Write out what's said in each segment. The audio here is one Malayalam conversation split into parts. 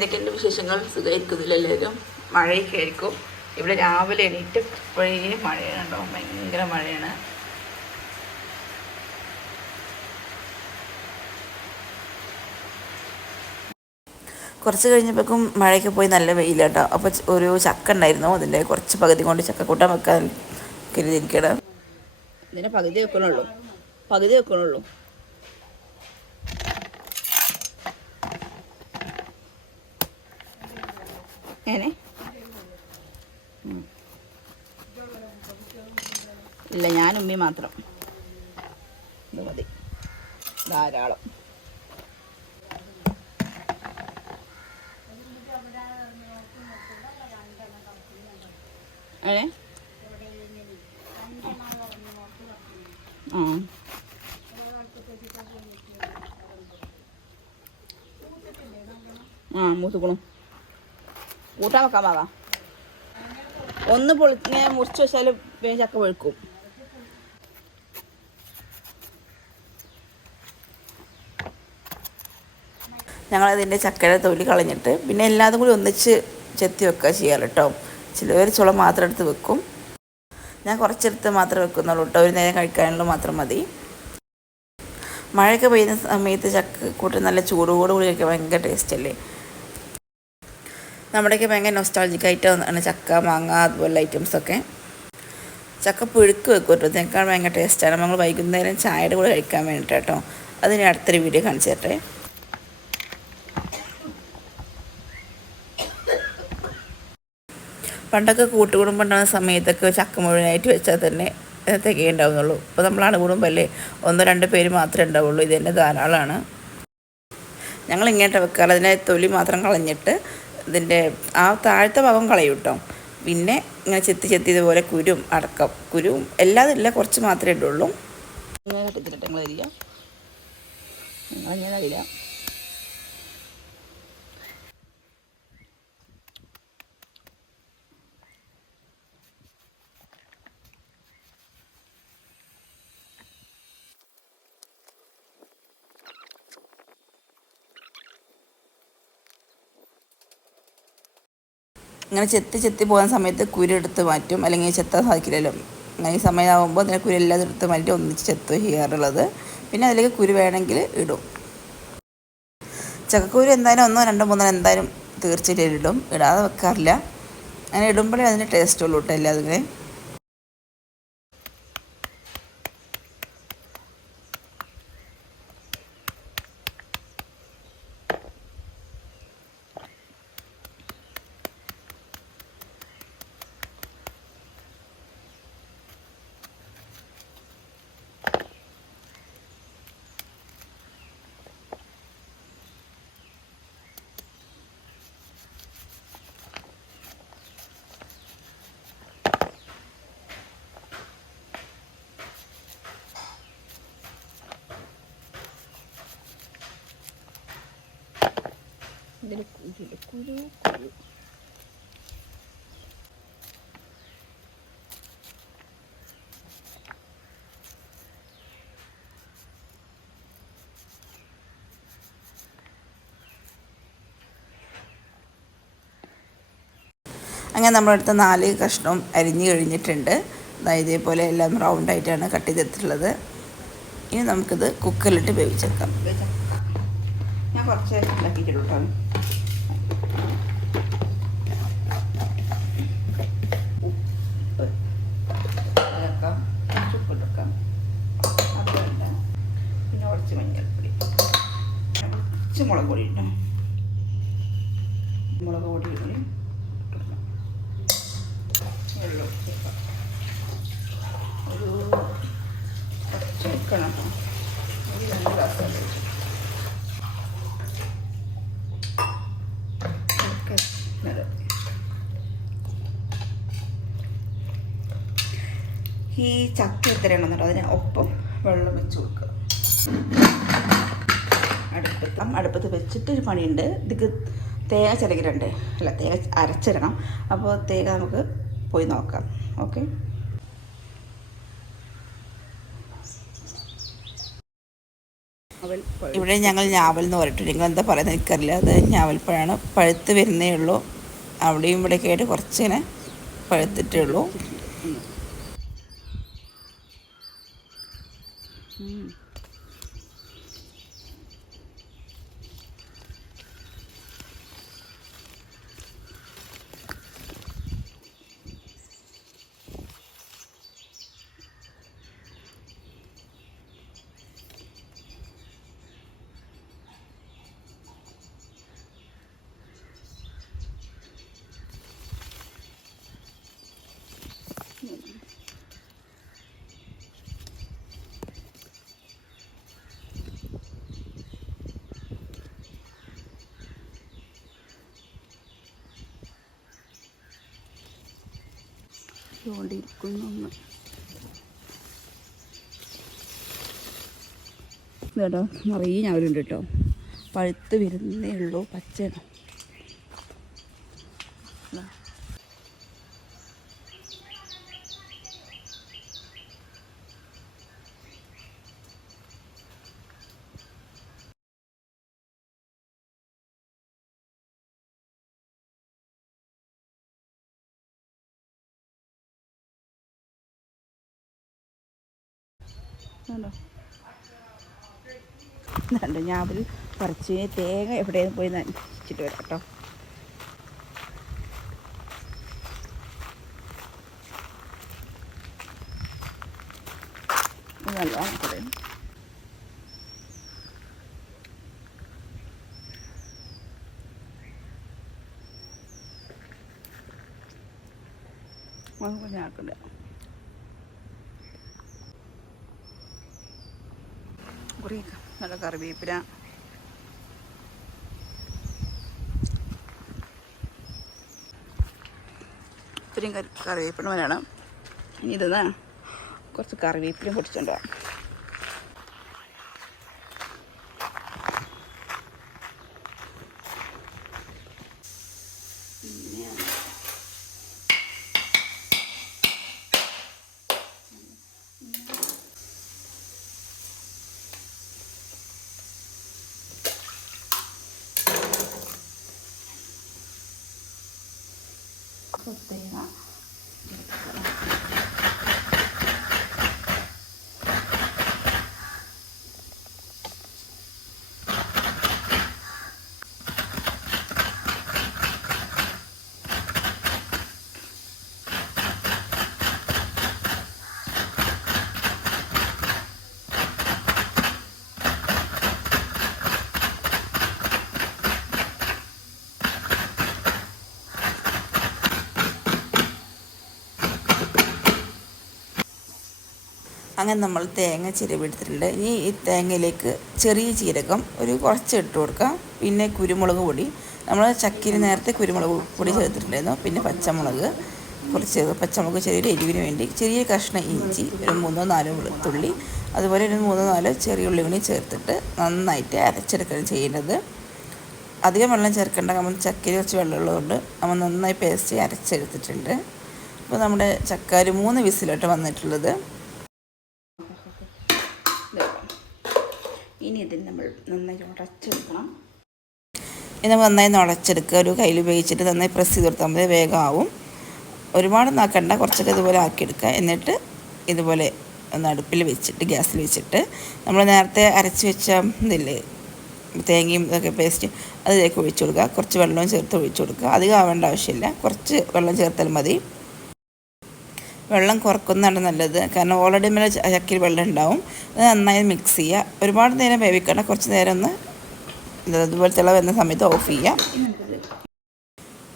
എന്തൊക്കെയുണ്ട് വിശേഷങ്ങൾ? സുഖമായിരിക്കുന്നില്ല എല്ലാവരും? മഴയൊക്കെ ആയിരിക്കും. ഇവിടെ രാവിലെ എണീറ്റ് ഇപ്പോഴേ മഴയാണ് കേട്ടോ. ഭയങ്കര മഴയാണ്. കുറച്ച് കഴിഞ്ഞപ്പോഴേക്കും മഴയൊക്കെ പോയി നല്ല വെയിലാട്ടോ അപ്പോൾ ഒരു ചക്ക ഉണ്ടായിരുന്നു. അതിന്റെ കുറച്ച് പകുതി കൊണ്ട് ചക്ക കൂട്ടാൻ വെക്കാൻ കരുതിയിരിക്കണം ഇതിനെ പകുതി വെക്കണുള്ളൂ. പകുതി വെക്കണുള്ളൂ. എങ്ങനെ ഇല്ല ഞാൻ ഉമ്മി മാത്രം. ഇത് മതി. ധാരാളം. ഏ? ആ. ആ മൂത്തുക്കണു കൂട്ടാൻ വെക്കാൻ പാകാ ഒന്ന് പൊളി മുറിച്ച് വെച്ചാൽ ചക്ക പൊഴുക്കും ഞങ്ങളതിന്റെ ചക്കയുടെ തൊലി കളഞ്ഞിട്ട് പിന്നെ എല്ലാതും കൂടി ഒന്നിച്ച് ചെത്തി വെക്കുക ചെയ്യാറ് കേട്ടോ ചിലവർ ചുള മാത്രം എടുത്ത് വെക്കും. ഞാൻ കുറച്ചെടുത്ത് മാത്രമേ വെക്കുന്നുള്ളൂ കേട്ടോ ഒരു നേരം കഴിക്കാനുള്ള മാത്രം മതി. മഴയൊക്കെ പെയ്യുന്ന സമയത്ത് ചക്ക കൂട്ടി നല്ല ചൂടോടുകൂടി കഴിക്കാൻ ഭയങ്കര ടേസ്റ്റ് അല്ലേ? നമ്മുടെയൊക്കെ ഭയങ്കര നൊസ്റ്റാളജിക് ഐറ്റം ആണ് ചക്ക മാങ്ങ അതുപോലെ ഐറ്റംസൊക്കെ ചക്ക പുഴുക്ക് വെക്കും കേട്ടോ. ഇതിനേക്കാൾ ഭയങ്കര ടേസ്റ്റാണ് നമ്മൾ വൈകുന്നേരം ചായയുടെ കൂടെ കഴിക്കാൻ വേണ്ടിയിട്ട് കേട്ടോ. അതിന് അടുത്തൊരു വീഡിയോ കാണിച്ചു തരട്ടെ. പണ്ടൊക്കെ കൂട്ടുകുടുംബം ഉണ്ടാകുന്ന സമയത്തൊക്കെ ചക്ക മുഴുവനായിട്ട് വെച്ചാൽ തന്നെ തികയുണ്ടാവുന്നുള്ളൂ ഇപ്പോൾ നമ്മളാണ് കുടുംബമല്ലേ? ഒന്നോ രണ്ട് പേര് മാത്രമേ ഉണ്ടാവുള്ളൂ. ഇത് തന്നെ ധാരാളമാണ്. ഞങ്ങൾ ഇങ്ങോട്ട് വെക്കാറ്. അതിനെ തൊലി മാത്രം കളഞ്ഞിട്ട് ഇതിന്റെ ആ താഴത്തെ ഭാഗം കളയും കേട്ടോ. പിന്നെ ഇങ്ങനെ ചെത്തി ചെത്തി ഇതുപോലെ കുരും അടക്കം. കുരും എല്ലാതും ഇല്ല കുറച്ച് മാത്രമേ ഇടുള്ളൂ. ഇങ്ങനെ കെട്ടിച്ചിട്ട് നിങ്ങൾ തരിക ഇങ്ങനെ ചെത്തി ചെത്തി പോകുന്ന സമയത്ത് കുരു എടുത്ത് മാറ്റും. അല്ലെങ്കിൽ ചെത്താൻ സാധിക്കില്ലല്ലോ. അങ്ങനെ ഈ സമയമാകുമ്പോൾ അതിനെ കുരു എല്ലാം എടുത്ത് മാറ്റി ഒന്നിച്ച് ചെത്തു ചെയ്യാറുള്ളത്. പിന്നെ അതിലേക്ക് കുരു വേണമെങ്കിൽ ഇടും. ചക്കക്കുരു എന്തായാലും ഒന്നോ രണ്ടോ മൂന്നോ എന്തായാലും തീർച്ചയായിട്ടും ഇടും. ഇടാതെ വെക്കാറില്ല. അങ്ങനെ ഇടുമ്പോഴേ അതിന് ടേസ്റ്റ് ഉള്ളൂ കേട്ടോ എല്ലാം ഇതിൽ കുരു കുരു കുരു അങ്ങനെ നമ്മളെടുത്ത നാല് കഷ്ണം അരിഞ്ഞ് കഴിഞ്ഞിട്ടുണ്ട്. അതായത് ഇതേപോലെ എല്ലാം റൗണ്ടായിട്ടാണ് കട്ട് ചെയ്തിട്ടുള്ളത്. ഇനി നമുക്കിത് കുക്കറിലിട്ട് വേവിച്ചെടുക്കാം. ഞാൻ കുറച്ച് ഉണ്ടാക്കിയിട്ടുള്ളൂ കേട്ടോ ഉപ്പ് ഇളക്കാം കുറച്ച് ഉപ്പ് ഇളക്കാം അതുകൊണ്ട് പിന്നെ കുറച്ച് മഞ്ഞൾപ്പൊടി കുറച്ച് മുളക് പൊടി ഇട്ടോ മുളക് പൊടി. വെള്ളം. ഒരു ഒരു രണ്ട് ഗ്ലാസ്. ഈ ചക്ക എത്രയാണെന്നുണ്ടോ അതിന് ഒപ്പം വെള്ളം വെച്ച് കൊടുക്കുക അടുപ്പത്ത് അടുപ്പത്ത് വെച്ചിട്ട് ഒരു പണിയുണ്ട്. ഇതിക്ക് തേങ്ങ ചിരകിടണ്ടേ അല്ല തേങ്ങ അരച്ചിടണം. അപ്പോൾ തേങ്ങ നമുക്ക് പോയി നോക്കാം. ഓക്കെ? ഇവിടെ ഞങ്ങൾ ഞാവൽ എന്ന് പറഞ്ഞിട്ട് നിങ്ങൾ എന്താ പറയുന്നത് എനിക്കറിയില്ല. അത് ഞാവൽപ്പഴമാണ് പഴുത്ത് വരുന്നേ ഉള്ളൂ. അവിടെയും ഇവിടെയൊക്കെ ആയിട്ട് കുറച്ചിങ്ങനെ പഴുത്തിട്ടേ ഉള്ളൂ. ഇതുകൊണ്ടിരിക്കുന്നു ഒന്ന്. കേട്ടോ നിറയെ ഞാവലുണ്ട് കേട്ടോ. പഴുത്ത് വരുന്നേ ഉള്ളൂ പച്ചയാണ്. കണ്ടോ രണ്ട് ഞാവൽ കുറച്ച് തേങ്ങ എവിടെയും പോയി നനച്ചിട്ട് വരാം കേട്ടോ. നല്ലോണം കുറയും ഞാക്കുണ്ട് കുറേ നല്ല കറിവേപ്പില. ഇത്രയും കറി കറിവേപ്പില വേണം ഇനി ഇതെന്നാ കുറച്ച് കറിവേപ്പിലും പൊടിച്ചുണ്ടോ തേങ്ങ അങ്ങനെ നമ്മൾ തേങ്ങ ചിരവെടുത്തിട്ടുണ്ട് ഇനി ഈ തേങ്ങയിലേക്ക് ചെറിയ ജീരകം ഒരു കുറച്ച് ഇട്ട് കൊടുക്കാം പിന്നെ കുരുമുളക് പൊടി. നമ്മൾ ചക്കിന് നേരത്തെ കുരുമുളക് പൊടി ചേർത്തിട്ടുണ്ടായിരുന്നു. പിന്നെ പച്ചമുളക് കുറച്ച് പച്ചമുളക് ചെറിയൊരു എരിവിന് വേണ്ടി ചെറിയ കഷ്ണം ഇഞ്ചി ഒരു മൂന്നോ നാലോ വെളുത്തുള്ളി അതുപോലെ ഒരു മൂന്നോ നാലോ ചെറിയ ഉള്ളി കൂടി ചേർത്തിട്ട് നന്നായിട്ട് അരച്ചെടുക്കുകയാണ് ചെയ്യേണ്ടത് അധികം വെള്ളം ചേർക്കേണ്ട നമ്മൾ ചക്കയിൽ കുറച്ച് വെള്ളമുള്ളതുകൊണ്ട് നമ്മൾ നന്നായി പേസ്റ്റ് അരച്ചെടുത്തിട്ടുണ്ട്. അപ്പോൾ നമ്മുടെ ചക്ക ഒരു മൂന്ന് വിസിലോട്ട് വന്നിട്ടുള്ളത്. ഇനി ഇതിൽ നമ്മൾ നന്നായി ഉടച്ചെടുക്കണം. ഇത് നന്നായി ഉടച്ചെടുക്കുക. ഒരു കയ്യിൽ ഉപയോഗിച്ചിട്ട് നന്നായി പ്രസ് ചെയ്ത് കൊടുത്താൽ മതി വേഗം ആവും ഒരുപാട് നാക്കണ്ട കുറച്ചൊക്കെ ഇതുപോലെ ആക്കിയെടുക്കുക. എന്നിട്ട് ഇതുപോലെ ഒന്ന് അടുപ്പിൽ വെച്ചിട്ട് ഗ്യാസിൽ വെച്ചിട്ട് നമ്മൾ നേരത്തെ അരച്ച് വെച്ച ഇതില്ലേ തേങ്ങയും ഇതൊക്കെ പേസ്റ്റ് അതിലേക്ക് ഒഴിച്ചു കൊടുക്കുക. കുറച്ച് വെള്ളവും ചേർത്ത് ഒഴിച്ചു കൊടുക്കുക. അധികം ആവേണ്ട ആവശ്യമില്ല. കുറച്ച് വെള്ളം ചേർത്താൽ മതി. വെള്ളം കുറക്കുന്നതാണ് നല്ലത്. കാരണം ഓൾറെഡി മേലെ ചക്കിൽ വെള്ളം ഉണ്ടാവും. അത് നന്നായി മിക്സ് ചെയ്യുക. ഒരുപാട് നേരം വേവിക്കണം കുറച്ച് നേരം ഒന്ന് അതുപോലെ തിള വരുന്ന സമയത്ത് ഓഫ് ചെയ്യുക.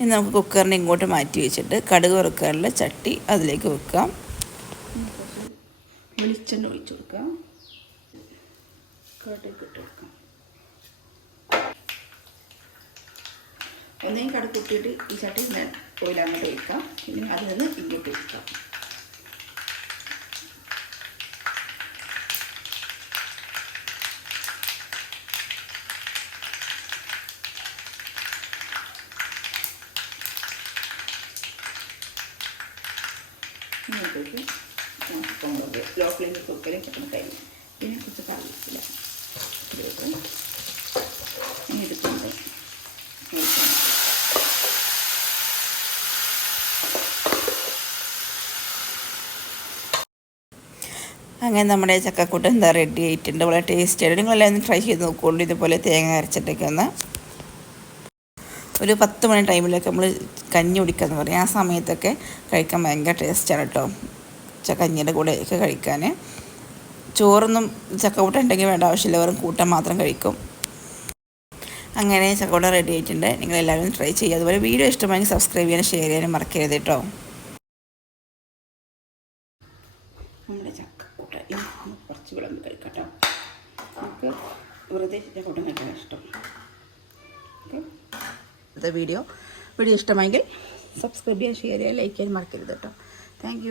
ഇനി നമുക്ക് കുക്കറിനെ ഇങ്ങോട്ട് മാറ്റി വെച്ചിട്ട് കടുക് വറുക്കാനുള്ള ചട്ടി അതിലേക്ക് വെക്കാം വെളിച്ചെണ്ണ ഒഴിച്ചു കൊടുക്കാം കടുക് ഇട്ട് കൊടുക്കാം ഒന്നെങ്കിൽ കടുക് കൂട്ടിയിട്ട് ഈ ചട്ടി ഞാൻ അങ്ങോട്ട് ഒഴിക്കാം പിന്നെ അതിൽ നിന്ന് ഇങ്ങോട്ട് ഒഴിക്കാം ഇങ്ങോട്ടേക്ക് ലോ ഫ്ലെയിമിൽ കുക്കറിൽ പെട്ടെന്ന് കഴിഞ്ഞു. പിന്നെ കുറച്ച് കറിവേപ്പില എടുക്കുന്നത് അങ്ങനെ നമ്മുടെ ചക്കക്കൂട്ട് എന്താ റെഡി ആയിട്ടുണ്ട്. വളരെ ടേസ്റ്റ് ആയിട്ട്. നിങ്ങളെല്ലാം ട്രൈ ചെയ്ത് നോക്കുകയുള്ളൂ ഇതുപോലെ തേങ്ങ അരച്ചിട്ടൊക്കെ ഒന്ന്. ഒരു പത്ത് മണി ടൈമിലൊക്കെ നമ്മൾ കഞ്ഞി കുടിക്കുക എന്ന് പറയും. ആ സമയത്തൊക്കെ കഴിക്കാൻ ഭയങ്കര ടേസ്റ്റാണ് കേട്ടോ ച കഞ്ഞിയുടെ കൂടെ ഒക്കെ കഴിക്കാൻ ചോറൊന്നും ചക്കക്കൂട്ട ഉണ്ടെങ്കിൽ വേണ്ട ആവശ്യമില്ല വെറും കൂട്ടം മാത്രം കഴിക്കും. അങ്ങനെ ചക്കക്കൂട്ട റെഡി ആയിട്ടുണ്ട്. നിങ്ങൾ എല്ലാവരും ട്രൈ ചെയ്യുക. അതുപോലെ വീഡിയോ ഇഷ്ടമായെങ്കിൽ സബ്സ്ക്രൈബ് ചെയ്യാനും ഷെയർ ചെയ്യാനും മറക്കരുത് കേട്ടോ. നമ്മുടെ ചക്കക്കൂട്ട കുറച്ച് വിളമ്പ് കഴിക്കട്ടോ. നമുക്ക് വെറുതെ ചക്കക്കൂട്ടം കഴിക്കാൻ ഇഷ്ടം. ഓക്കെ വീഡിയോ വീഡിയോ ഇഷ്ടമായെങ്കിൽ സബ്സ്ക്രൈബ് ചെയ്യാൻ ഷെയർ ചെയ്യാൻ ലൈക്ക് ചെയ്യാൻ മറക്കരുത് കേട്ടോ. താങ്ക്